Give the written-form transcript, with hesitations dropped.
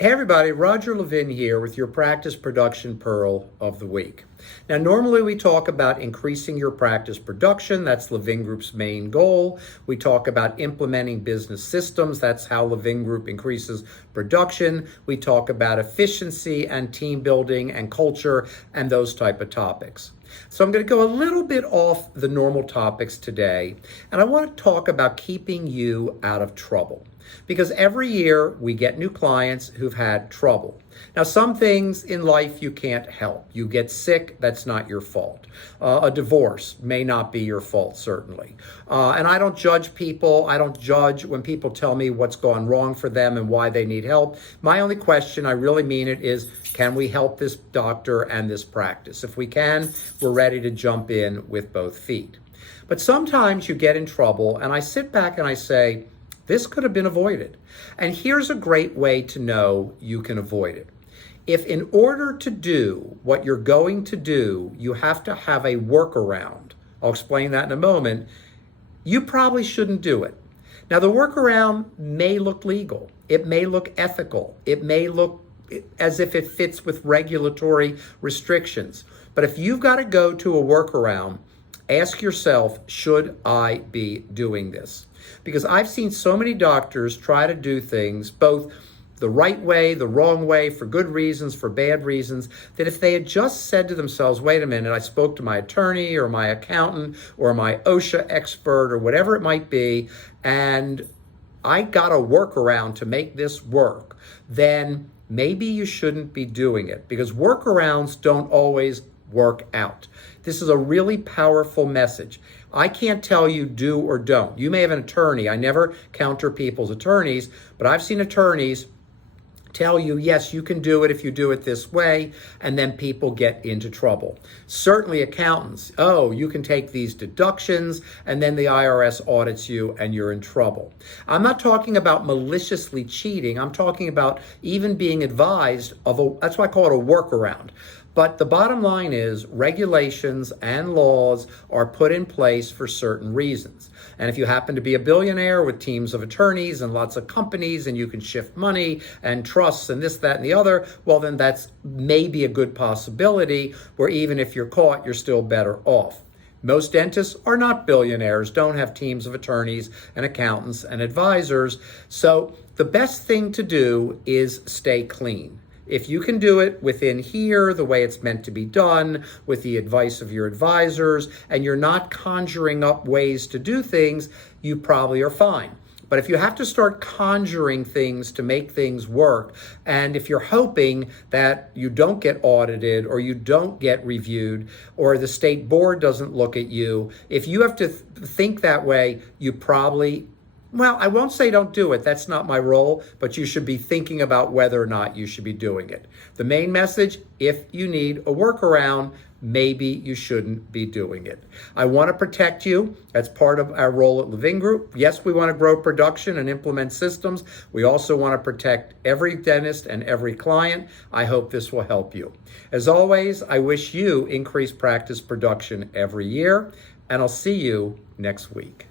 Hey everybody, Roger Levin here with your Practice Production Pearl of the Week. Now, normally we talk about increasing your practice production. That's Levin Group's main goal. We talk about implementing business systems. That's how Levin Group increases production. We talk about efficiency and team building and culture and those type of topics. So I'm going to go a little bit off the normal topics today, and I want to talk about keeping you out of trouble. Because every year we get new clients who've had trouble. Now, some things in life you can't help. You get sick, that's not your fault. A divorce may not be your fault, certainly. And I don't judge people. I don't judge when people tell me what's gone wrong for them and why they need help. My only question, I really mean it, is can we help this doctor and this practice? If we can, we're ready to jump in with both feet. But sometimes you get in trouble, and I sit back and I say, this could have been avoided. And here's a great way to know you can avoid it. If in order to do what you're going to do, you have to have a workaround, I'll explain that in a moment, you probably shouldn't do it. Now, the workaround may look legal. It may look ethical. It may look as if it fits with regulatory restrictions. But if you've got to go to a workaround, ask yourself, should I be doing this? Because I've seen so many doctors try to do things both the right way, the wrong way, for good reasons, for bad reasons, that if they had just said to themselves, wait a minute, I spoke to my attorney or my accountant or my OSHA expert or whatever it might be, and I got a workaround to make this work, then maybe you shouldn't be doing it, because workarounds don't always work out. This is a really powerful message. I can't tell you do or don't. You may have an attorney. I never counter people's attorneys, but I've seen attorneys tell you, yes, you can do it if you do it this way, and then people get into trouble. Certainly accountants, oh, you can take these deductions, and then the IRS audits you and you're in trouble. I'm not talking about maliciously cheating. I'm talking about even being advised of that's why I call it a workaround. But the bottom line is regulations and laws are put in place for certain reasons. And if you happen to be a billionaire with teams of attorneys and lots of companies and you can shift money and trusts and this, that, and the other, well, then that's maybe a good possibility where even if you're caught, you're still better off. Most dentists are not billionaires, don't have teams of attorneys and accountants and advisors. So the best thing to do is stay clean. If you can do it within here, the way it's meant to be done, with the advice of your advisors, and you're not conjuring up ways to do things, you probably are fine. But if you have to start conjuring things to make things work, and if you're hoping that you don't get audited or you don't get reviewed or the state board doesn't look at you, if you have to think that way, you probably I won't say don't do it. That's not my role, but you should be thinking about whether or not you should be doing it. The main message, if you need a workaround, maybe you shouldn't be doing it. I want to protect you. That's part of our role at Levin Group. Yes, we want to grow production and implement systems. We also want to protect every dentist and every client. I hope this will help you. As always, I wish you increased practice production every year, and I'll see you next week.